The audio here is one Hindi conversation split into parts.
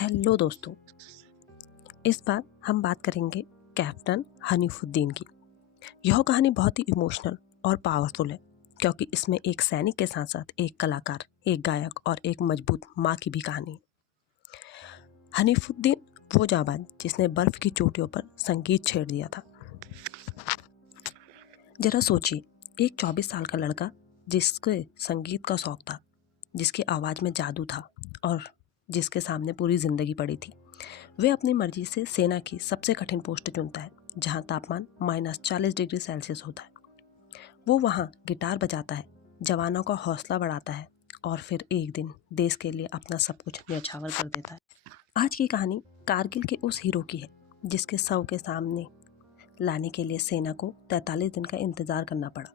हेलो दोस्तों, इस बार हम बात करेंगे कैप्टन हनीफुद्दीन की। यह कहानी बहुत ही इमोशनल और पावरफुल है क्योंकि इसमें एक सैनिक के साथ साथ एक कलाकार, एक गायक और एक मजबूत माँ की भी कहानी है। हनीफुद्दीन वो जाबाज जिसने बर्फ की चोटियों पर संगीत छेड़ दिया था। जरा सोचिए, एक 24 साल का लड़का जिसके संगीत का शौक था, जिसकी आवाज़ में जादू था और जिसके सामने पूरी ज़िंदगी पड़ी थी, वे अपनी मर्जी से सेना की सबसे कठिन पोस्ट चुनता है जहां तापमान -40 डिग्री सेल्सियस होता है। वो वहां गिटार बजाता है, जवानों का हौसला बढ़ाता है और फिर एक दिन देश के लिए अपना सब कुछ न्यौछावर कर देता है। आज की कहानी कारगिल के उस हीरो की है जिसके शव के सामने लाने के लिए सेना को 43 दिन का इंतजार करना पड़ा।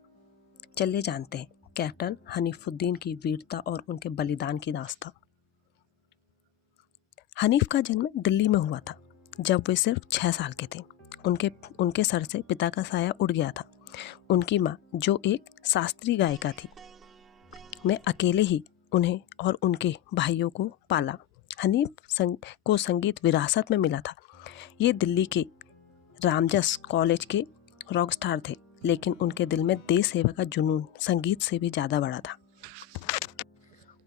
चलिए जानते हैं कैप्टन हनीफुद्दीन की वीरता और उनके बलिदान की दास्तां। हनीफ का जन्म दिल्ली में हुआ था जब वे सिर्फ 6 साल के थे। उनके सर से पिता का साया उड़ गया था। उनकी माँ, जो एक शास्त्रीय गायिका थी, ने अकेले ही उन्हें और उनके भाइयों को पाला। को संगीत विरासत में मिला था। ये दिल्ली के रामजस कॉलेज के रॉक स्टार थे, लेकिन उनके दिल में देश सेवा का जुनून संगीत से भी ज़्यादा बड़ा था।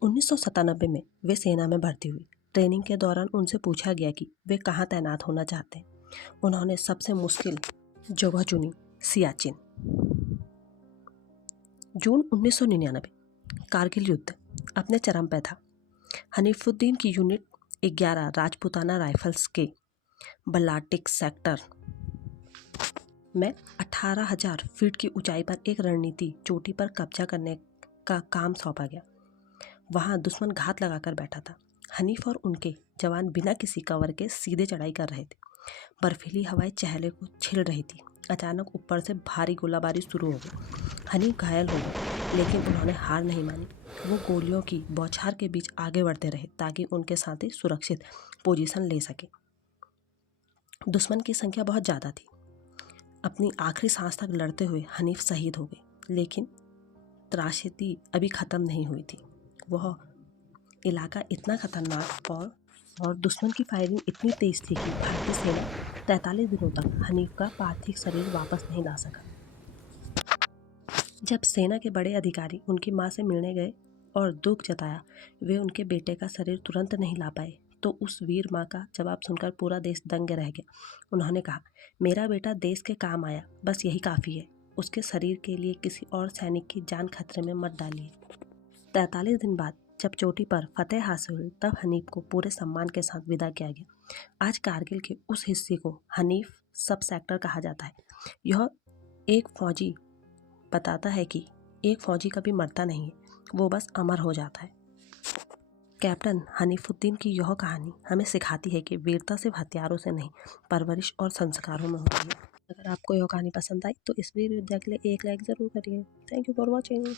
1997 में वे सेना में भर्ती हुई। ट्रेनिंग के दौरान उनसे पूछा गया कि वे कहाँ तैनात होना चाहते हैं। उन्होंने सबसे मुश्किल जगह चुनी, सियाचिन। जून 1999, कारगिल युद्ध अपने चरम पर था। हनीफुद्दीन की यूनिट 11 राजपूताना राइफल्स के बलाटिक सेक्टर में 18,000 फीट की ऊंचाई पर एक रणनीति चोटी पर कब्जा करने का काम सौंपा गया। वहां दुश्मन घात लगाकर बैठा था। हनीफ और उनके जवान बिना किसी कवर के सीधे चढ़ाई कर रहे थे। बर्फीली हवाएं चेहरे को छिल रही थी। अचानक ऊपर से भारी गोलाबारी शुरू हो गई। हनीफ घायल हो गए, लेकिन उन्होंने हार नहीं मानी। वो गोलियों की बौछार के बीच आगे बढ़ते रहे ताकि उनके साथी सुरक्षित पोजीशन ले सके। दुश्मन की संख्या बहुत ज़्यादा थी। अपनी आखिरी सांस तक लड़ते हुए हनीफ शहीद हो गए, लेकिन त्रासदी अभी ख़त्म नहीं हुई थी। वह इलाका इतना खतरनाक और दुश्मन की फायरिंग इतनी तेज थी कि भारतीय सेना 43 दिनों तक हनीफ का पार्थिव शरीर वापस नहीं ला सका। जब सेना के बड़े अधिकारी उनकी मां से मिलने गए और दुख जताया, वे उनके बेटे का शरीर तुरंत नहीं ला पाए, तो उस वीर मां का जवाब सुनकर पूरा देश दंग रह गया। उन्होंने कहा, मेरा बेटा देश के काम आया, बस यही काफ़ी है। उसके शरीर के लिए किसी और सैनिक की जान खतरे में मत डालिए। 43 दिन बाद जब चोटी पर फतेह हासिल हुई, तब हनीफ को पूरे सम्मान के साथ विदा किया गया। आज कारगिल के उस हिस्से को हनीफ सब सेक्टर कहा जाता है। यह एक फौजी बताता है कि एक फौजी कभी मरता नहीं है, वो बस अमर हो जाता है। कैप्टन हनीफुद्दीन की यह कहानी हमें सिखाती है कि वीरता सिर्फ हथियारों से नहीं, परवरिश और संस्कारों में होती है। अगर आपको यह कहानी पसंद आई तो इस वीडियो के लिए एक लाइक ज़रूर करिए। Thank you for watching.